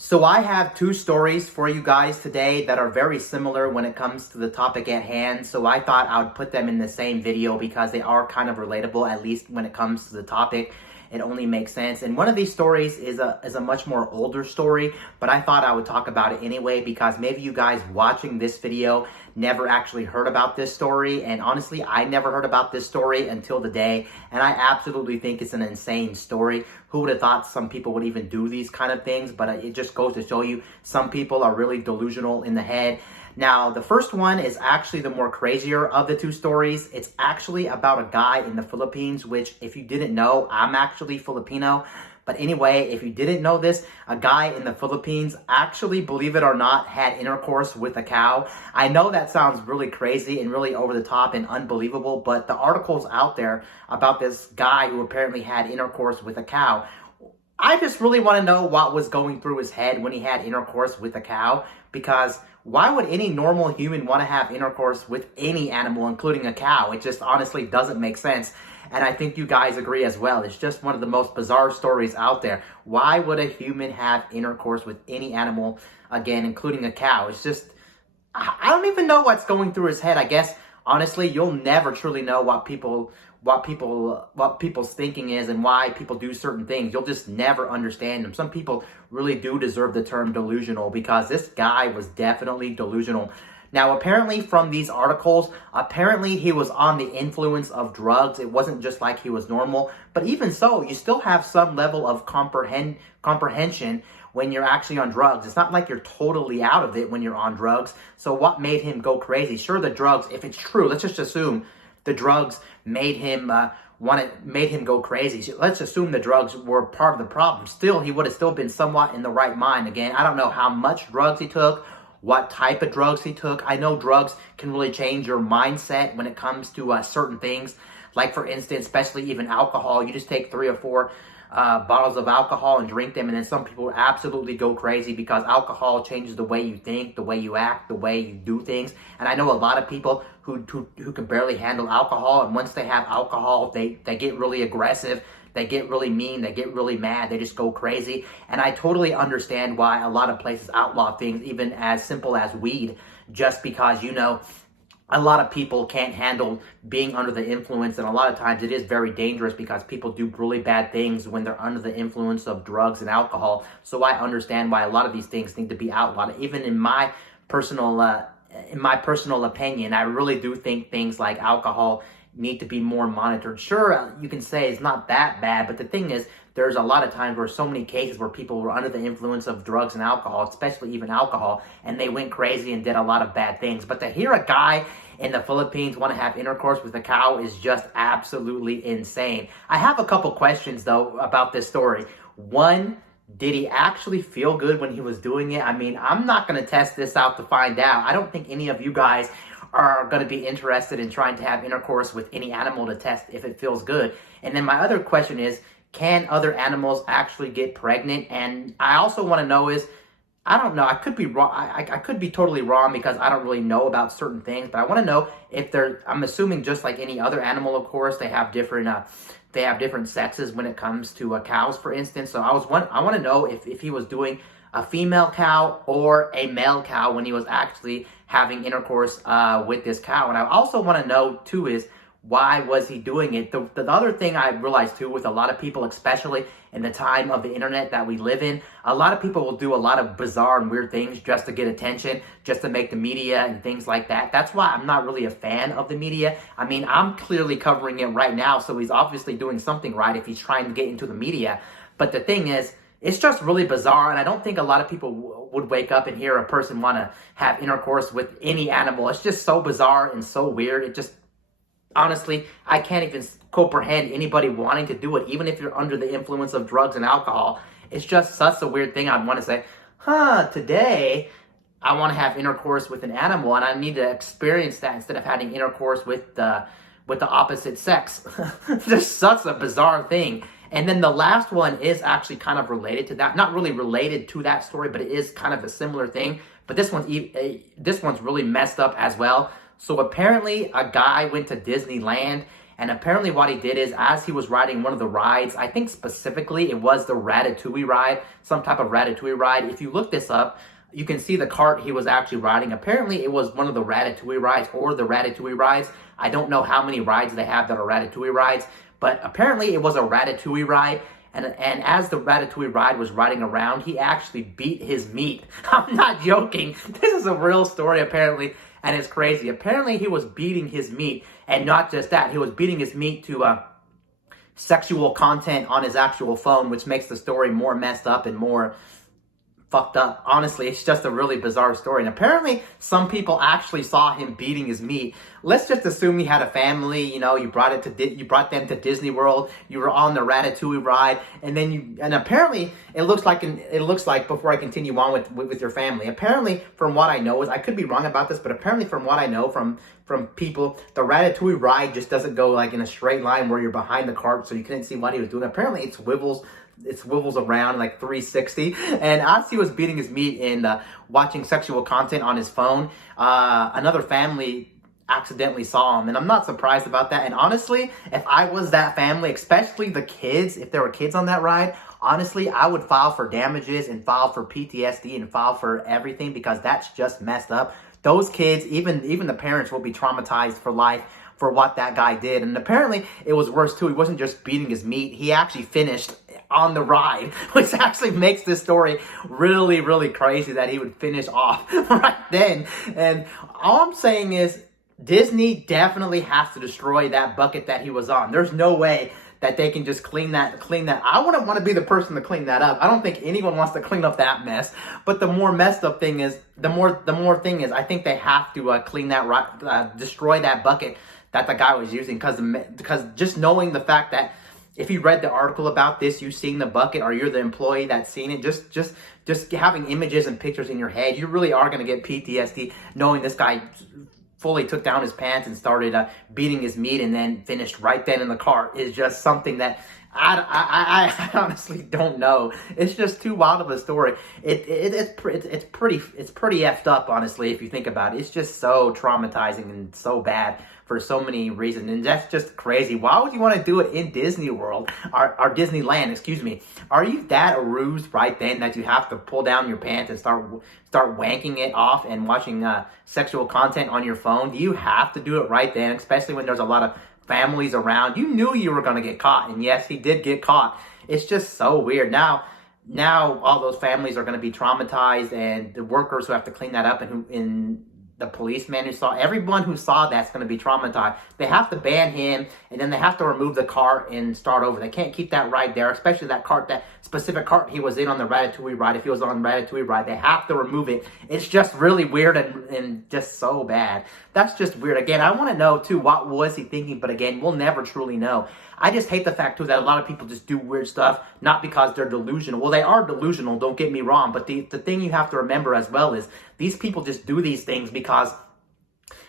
So I have two stories for you guys today that are very similar when it comes to the topic at hand. So I thought I would put them in the same video because they are kind of relatable, at least when it comes to the topic. It only makes sense. And one of these stories is a much more older story, but I thought I would talk about it anyway because maybe you guys watching this video never actually heard about this story. And honestly, I never heard about this story until today. And I absolutely think it's an insane story. Who would have thought some people would even do these kind of things? But it just goes to show you some people are really delusional in the head. Now, the first one is actually the more crazier of the two stories. It's actually about a guy in the Philippines, which if you didn't know, I'm actually Filipino. But anyway, if you didn't know this, a guy in the Philippines actually, believe it or not, had intercourse with a cow. I know that sounds really crazy and really over the top and unbelievable, but the articles out there about this guy who apparently had intercourse with a cow, I just really want to know what was going through his head when he had intercourse with a cow, because why would any normal human want to have intercourse with any animal, including a cow? It just honestly doesn't make sense. And I think you guys agree as well. It's just one of the most bizarre stories out there. Why would a human have intercourse with any animal, again, including a cow? It's just, I don't even know what's going through his head. I guess, honestly, you'll never truly know what people's thinking is and why people do certain things. You'll just never understand them. Some people really do deserve the term delusional because this guy was definitely delusional. Now, apparently from these articles, apparently he was on the influence of drugs. It wasn't just like he was normal. But even so, you still have some level of comprehension when you're actually on drugs. It's not like you're totally out of it when you're on drugs. So what made him go crazy? Sure, the drugs, if it's true, let's just assume the drugs made him go crazy. So let's assume the drugs were part of the problem. Still, he would have still been somewhat in the right mind. Again, I don't know how much drugs he took, what type of drugs he took. I know drugs can really change your mindset when it comes to certain things. Like, for instance, especially even alcohol. You just take 3 or 4 bottles of alcohol and drink them, and then some people absolutely go crazy because alcohol changes the way you think, the way you act, the way you do things. And I know a lot of people who can barely handle alcohol, and once they have alcohol, they get really aggressive. They get really mean, they get really mad, they just go crazy. And I totally understand why a lot of places outlaw things, even as simple as weed, just because, a lot of people can't handle being under the influence, and a lot of times it is very dangerous because people do really bad things when they're under the influence of drugs and alcohol. So I understand why a lot of these things need to be outlawed. Even in my personal opinion, I really do think things like alcohol need to be more monitored. Sure, you can say it's not that bad, but the thing is, there's a lot of times where so many cases where people were under the influence of drugs and alcohol, especially even alcohol, and they went crazy and did a lot of bad things. But to hear a guy in the Philippines want to have intercourse with a cow is just absolutely insane. I have a couple questions, though, about this story. One, did he actually feel good when he was doing it? I mean, I'm not going to test this out to find out. I don't think any of you guys are going to be interested in trying to have intercourse with any animal to test if it feels good. And then my other question is, can other animals actually get pregnant? And I also want to know is, I don't know, I could be wrong. I could be totally wrong because I don't really know about certain things, but I want to know if I'm assuming just like any other animal, of course, they have different sexes when it comes to cows, for instance. So I want to know if he was doing a female cow or a male cow when he was actually having intercourse with this cow. And I also want to know, too, is why was he doing it? The other thing I realized, too, with a lot of people, especially in the time of the internet that we live in, a lot of people will do a lot of bizarre and weird things just to get attention, just to make the media and things like that. That's why I'm not really a fan of the media. I mean, I'm clearly covering it right now, so he's obviously doing something right if he's trying to get into the media. But the thing is, it's just really bizarre, and I don't think a lot of people would wake up and hear a person want to have intercourse with any animal. It's just so bizarre and so weird. It just, honestly, I can't even comprehend anybody wanting to do it, even if you're under the influence of drugs and alcohol. It's just such a weird thing. I'd want to say, today I want to have intercourse with an animal, and I need to experience that instead of having intercourse with the opposite sex. Just such a bizarre thing. And then the last one is actually kind of related to that. Not really related to that story, but it is kind of a similar thing. But this one's really messed up as well. So apparently a guy went to Disneyland And apparently what he did is, as he was riding one of the rides, I think specifically it was the Ratatouille ride, some type of Ratatouille ride. If you look this up, you can see the cart he was actually riding. Apparently it was one of the Ratatouille rides or the Ratatouille rides. I don't know how many rides they have that are Ratatouille rides, but apparently it was a Ratatouille ride. And as the Ratatouille ride was riding around, he actually beat his meat. I'm not joking. This is a real story, apparently, and it's crazy. Apparently, he was beating his meat, and not just that. He was beating his meat to sexual content on his actual phone, which makes the story more messed up and more fucked up. Honestly, it's just a really bizarre story. And apparently, some people actually saw him beating his meat. Let's just assume he had a family. You know, you brought them to Disney World. You were on the Ratatouille ride, and apparently, it looks like before I continue on with your family. Apparently, from what I know, I could be wrong about this, but apparently, from what I know from people, the Ratatouille ride just doesn't go like in a straight line where you're behind the cart, so you couldn't see what he was doing. Apparently, it swivels around like 360, and as he was beating his meat and watching sexual content on his phone, another family accidentally saw him, and I'm not surprised about that. And honestly, if I was that family, especially the kids, if there were kids on that ride, honestly, I would file for damages and file for PTSD and file for everything, because that's just messed up. Those kids, even the parents, will be traumatized for life for what that guy did. And apparently it was worse too. He wasn't just beating his meat, he actually finished on the ride, which actually makes this story really, really crazy that he would finish off right then. And all I'm saying is, Disney definitely has to destroy that bucket that he was on. There's no way that they can just clean that. I wouldn't want to be the person to clean that up. I don't think anyone wants to clean up that mess. But the more messed up thing is, I think they have to clean that, destroy that bucket that the guy was using, because just knowing the fact that if you read the article about this, you've seen the bucket, or you're the employee that's seen it, just having images and pictures in your head, you really are going to get PTSD knowing this guy fully took down his pants and started beating his meat and then finished right then in the car. Is just something that I honestly don't know. It's just too wild of a story. It's pretty effed up, honestly, if you think about it. It's just so traumatizing and so bad for so many reasons, and that's just crazy. Why would you want to do it in Disney World, or Disneyland, excuse me? Are you that aroused right then that you have to pull down your pants and start wanking it off and watching sexual content on your phone? Do you have to do it right then, especially when there's a lot of families around? You knew you were going to get caught, and yes, he did get caught. It's just so weird. Now all those families are going to be traumatized, and the workers who have to clean that up, and the policeman who saw, everyone who saw that's going to be traumatized. They have to ban him, and then they have to remove the cart and start over. They can't keep that ride there, especially that specific cart he was in on the Ratatouille ride. If he was on the Ratatouille ride, they have to remove it. It's just really weird and just so bad. That's just weird. Again, I want to know too, what was he thinking? But again, we'll never truly know. I just hate the fact too that a lot of people just do weird stuff, not because they're delusional. Well, they are delusional, don't get me wrong, but the thing you have to remember as well is, these people just do these things because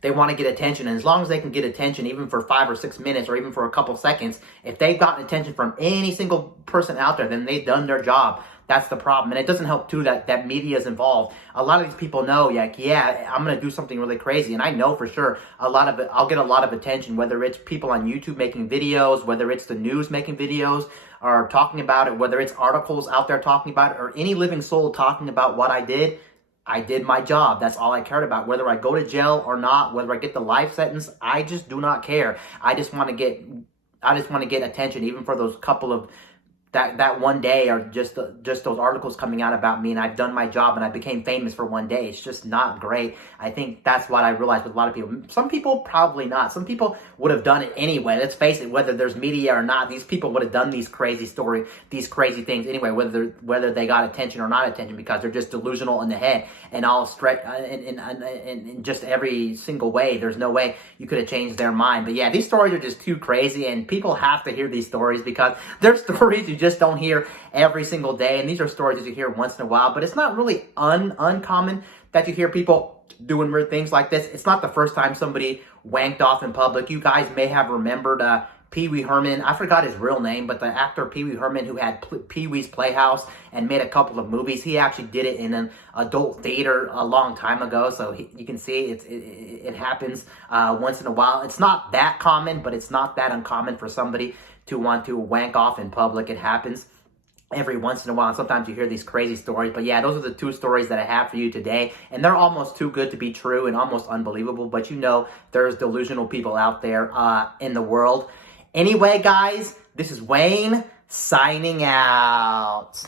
they want to get attention. And as long as they can get attention, even for 5 or 6 minutes, or even for a couple seconds, if they've gotten attention from any single person out there, then they've done their job. That's the problem. And it doesn't help too that media is involved. A lot of these people know, I'm going to do something really crazy, and I know for sure I'll get a lot of attention, whether it's people on YouTube making videos, whether it's the news making videos or talking about it, whether it's articles out there talking about it, or any living soul talking about what I did. I did my job. That's all I cared about. Whether I go to jail or not, whether I get the life sentence, I just do not care. I just want to get attention, even for those couple of that one day, or just those articles coming out about me, and I've done my job and I became famous for one day. It's just not great. I think that's what I realized with a lot of people. Some people probably not. Some people would have done it anyway. Let's face it, whether there's media or not, these people would have done these crazy things anyway, whether they got attention or not attention, because they're just delusional in the head and all straight in just every single way. There's no way you could have changed their mind. But yeah, these stories are just too crazy, and people have to hear these stories because they're stories you just don't hear every single day, and these are stories that you hear once in a while. But it's not really uncommon that you hear people doing weird things like this. It's not the first time somebody wanked off in public. You guys may have remembered Pee Wee Herman. I forgot his real name, but the actor Pee Wee Herman, who had Pee Wee's Playhouse and made a couple of movies, he actually did it in an adult theater a long time ago. So you can see it happens once in a while. It's not that common, but it's not that uncommon for somebody to want to wank off in public. It happens every once in a while. Sometimes you hear these crazy stories. But yeah, those are the 2 stories that I have for you today. And they're almost too good to be true and almost unbelievable. But you know, there's delusional people out there in the world. Anyway, guys, this is Wayne signing out.